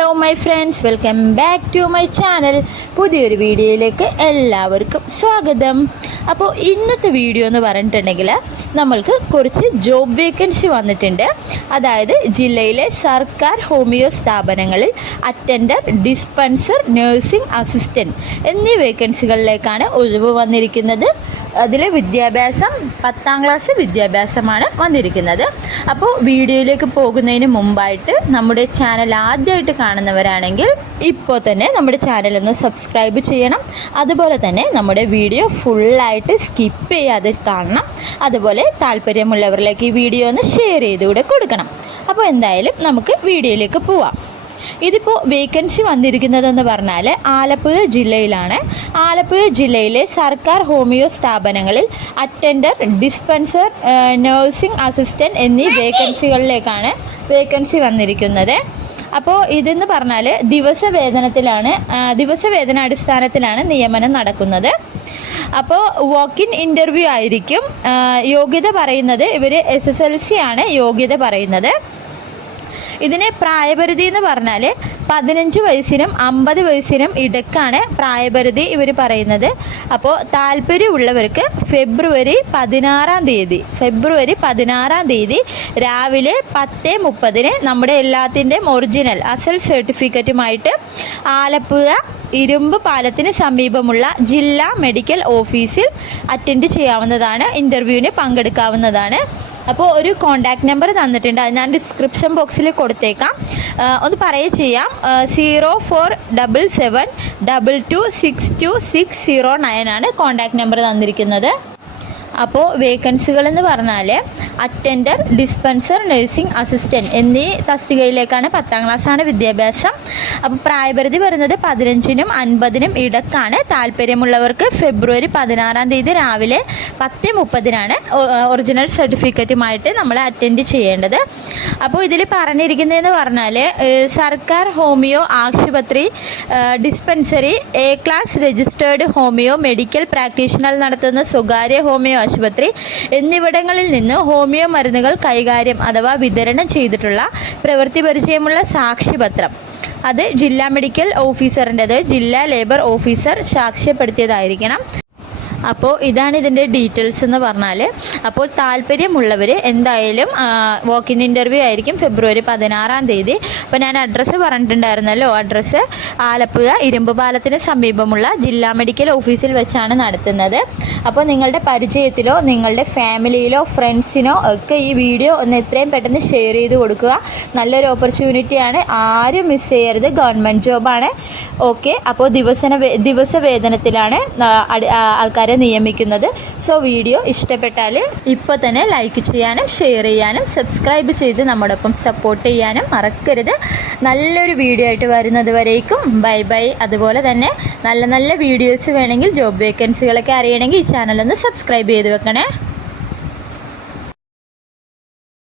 Hello my friends welcome back to my channel പുതിയൊരു വീഡിയോയിലേക്ക് എല്ലാവർക്കും സ്വാഗതം. അപ്പോൾ ഇന്നത്തെ വീഡിയോ എന്ന് പറഞ്ഞിട്ടുണ്ടെങ്കിൽ നമ്മൾക്ക് കുറച്ച് ജോബ് വേക്കൻസി വന്നിട്ടുണ്ട്. അതായത് ജില്ലയിലെ സർക്കാർ ഹോമിയോ സ്ഥാപനങ്ങളിൽ അറ്റൻഡർ ഡിസ്പെൻസർ നഴ്സിംഗ് അസിസ്റ്റന്റ് എന്നീ വേക്കൻസികളിലേക്കാണ് ഒഴിവ് വന്നിരിക്കുന്നത്. അതിൽ വിദ്യാഭ്യാസം പത്താം ക്ലാസ് വിദ്യാഭ്യാസമാണ് വന്നിരിക്കുന്നത്. അപ്പോൾ വീഡിയോയിലേക്ക് പോകുന്നതിന് മുമ്പായിട്ട് നമ്മുടെ ചാനൽ ആദ്യമായിട്ട് കാണുന്നവരാണെങ്കിൽ ഇപ്പോൾ തന്നെ നമ്മുടെ ചാനൽ ഒന്ന് സബ്സ്ക്രൈബ് ചെയ്യണം. അതുപോലെ തന്നെ നമ്മുടെ വീഡിയോ ഫുള്ളായിട്ട് സ്കിപ്പ് ചെയ്യാതെ കാണണം. അതുപോലെ താല്പര്യമുള്ളവരിലേക്ക് ഈ വീഡിയോ ഒന്ന് ഷെയർ ചെയ്തുകൂടെ കൊടുക്കണം. അപ്പോൾ എന്തായാലും നമുക്ക് വീഡിയോയിലേക്ക് പോവാം. ഇതിപ്പോൾ വേക്കൻസി വന്നിരിക്കുന്നതെന്ന് പറഞ്ഞാൽ ആലപ്പുഴ ജില്ലയിലാണ്. ആലപ്പുഴ ജില്ലയിലെ സർക്കാർ ഹോമിയോ സ്ഥാപനങ്ങളിൽ അറ്റൻഡർ ഡിസ്പെൻസർ നഴ്സിംഗ് അസിസ്റ്റന്റ് എന്നീ വേക്കൻസികളിലേക്കാണ് വേക്കൻസി വന്നിരിക്കുന്നത്. അപ്പോൾ ഇതെന്ന് പറഞ്ഞാൽ ദിവസവേതനത്തിലാണ് ദിവസവേതന അടിസ്ഥാനത്തിലാണ് നിയമനം നടക്കുന്നത്. അപ്പോൾ വാക്ക് ഇൻ ഇന്റർവ്യൂ ആയിരിക്കും യോഗ്യത പറയുന്നത് ഇവർ എസ് എസ് എൽ സി ആണ് യോഗ്യത പറയുന്നത്. ഇതിന് പ്രായപരിധി എന്ന് പറഞ്ഞാൽ പതിനഞ്ച് വയസ്സിനും അമ്പത് വയസ്സിനും ഇടക്കാണ് പ്രായപരിധി ഇവർ പറയുന്നത്. അപ്പോൾ താല്പര്യമുള്ളവർക്ക് ഫെബ്രുവരി പതിനാറാം തീയതി ഫെബ്രുവരി പതിനാറാം തീയതി രാവിലെ പത്ത് മുപ്പതിന് നമ്മുടെ എല്ലാത്തിന്റെയും ഒറിജിനൽ അസൽ സർട്ടിഫിക്കറ്റുമായിട്ട് ആലപ്പുഴ ഇരുമ്പ് പാലത്തിന് സമീപമുള്ള ജില്ലാ മെഡിക്കൽ ഓഫീസിൽ അറ്റൻഡ് ചെയ്യാവുന്നതാണ്. ഇന്റർവ്യൂവിന് പങ്കെടുക്കാവുന്നതാണ്. അപ്പോൾ ഒരു കോണ്ടാക്ട് നമ്പർ തന്നിട്ടുണ്ട്. അത് ഞാൻ ഡിസ്ക്രിപ്ഷൻ ബോക്സിൽ കൊടുത്തേക്കാം. ഒന്ന് പറയുക ചെയ്യാം. Zero four double seven double two six two six zero nine ആണ് കോണ്ടാക്ട് നമ്പർ തന്നിരിക്കുന്നത്. അപ്പോൾ വേക്കൻസികൾ എന്ന് പറഞ്ഞാൽ അറ്റൻഡർ ഡിസ്പെൻസർ നഴ്സിംഗ് അസിസ്റ്റന്റ് എന്നീ തസ്തികയിലേക്കാണ് പത്താം ക്ലാസ്സാണ് വിദ്യാഭ്യാസം. അപ്പോൾ പ്രായപരിധി വരുന്നത് പതിനഞ്ചിനും അൻപതിനും ഇടക്കാണ്. താല്പര്യമുള്ളവർക്ക് ഫെബ്രുവരി പതിനാറാം തീയതി രാവിലെ പത്ത് മുപ്പതിനാണ് ഒറിജിനൽ സർട്ടിഫിക്കറ്റുമായിട്ട് നമ്മൾ അറ്റൻഡ് ചെയ്യേണ്ടത്. അപ്പോൾ ഇതിൽ പറഞ്ഞിരിക്കുന്നതെന്ന് പറഞ്ഞാൽ സർക്കാർ ഹോമിയോ ആശുപത്രി dispensary A class registered homeo medical practitioner നടത്തുന്ന സ്വകാര്യ ഹോമിയോ ആശുപത്രി എന്നിവിടങ്ങളിൽ നിന്ന് ഹോമിയോ മരുന്നുകൾ കൈകാര്യം അഥവാ വിതരണം ചെയ്തിട്ടുള്ള പ്രവൃത്തി പരിചയമുള്ള സാക്ഷ്യപത്രം. അത് ജില്ലാ മെഡിക്കൽ ഓഫീസറിന്റെത് ജില്ലാ ലേബർ ഓഫീസർ സാക്ഷ്യപ്പെടുത്തിയതായിരിക്കണം. അപ്പോൾ ഇതാണ് ഇതിന്റെ ഡീറ്റെയിൽസ് എന്ന് പറഞ്ഞാൽ അപ്പോൾ താല്പര്യമുള്ളവർ എന്തായാലും വോക്കിൻ ഇൻ ഇന്റർവ്യൂ ആയിരിക്കും ഫെബ്രുവരി പതിനാറാം തീയതി. അപ്പോൾ ഞാൻ അഡ്രസ്സ് പറഞ്ഞിട്ടുണ്ടായിരുന്നല്ലോ. അഡ്രസ്സ് ആലപ്പുഴ ഇരുമ്പ് പാലത്തിന് സമീപമുള്ള ജില്ലാ മെഡിക്കൽ ഓഫീസിൽ വെച്ചാണ് നടത്തുന്നത്. അപ്പോൾ നിങ്ങളുടെ പരിചയത്തിലോ നിങ്ങളുടെ ഫാമിലിയിലോ ഫ്രണ്ട്സിനോ ഒക്കെ ഈ വീഡിയോ ഒന്ന് എത്രയും പെട്ടെന്ന് ഷെയർ ചെയ്ത് കൊടുക്കുക. നല്ലൊരു ഓപ്പർച്യൂണിറ്റിയാണ് ആരും മിസ് ചെയ്യരുത്. ഗവൺമെന്റ് ജോബാണ് ഓക്കെ അപ്പോൾ ദിവസന ദിവസ വേതനത്തിലാണ് ആ, ആൾക്കാരെ നിയമിക്കുന്നത്. സോ വീഡിയോ ഇഷ്ടപ്പെട്ടാൽ ഇപ്പോൾ തന്നെ ലൈക്ക് ചെയ്യാനും ഷെയർ ചെയ്യാനും സബ്സ്ക്രൈബ് ചെയ്ത് നമ്മോടൊപ്പം സപ്പോർട്ട് ചെയ്യാനും മറക്കരുത്. നല്ലൊരു വീഡിയോ ആയിട്ട് വരുന്നത് വരേക്കും. ബൈ ബൈ അതുപോലെ തന്നെ നല്ല നല്ല വീഡിയോസ് വേണമെങ്കിൽ ജോബ് വേക്കൻസികളൊക്കെ അറിയണമെങ്കിൽ ഈ ചാനലൊന്ന് സബ്സ്ക്രൈബ് ചെയ്ത് വെക്കണേ.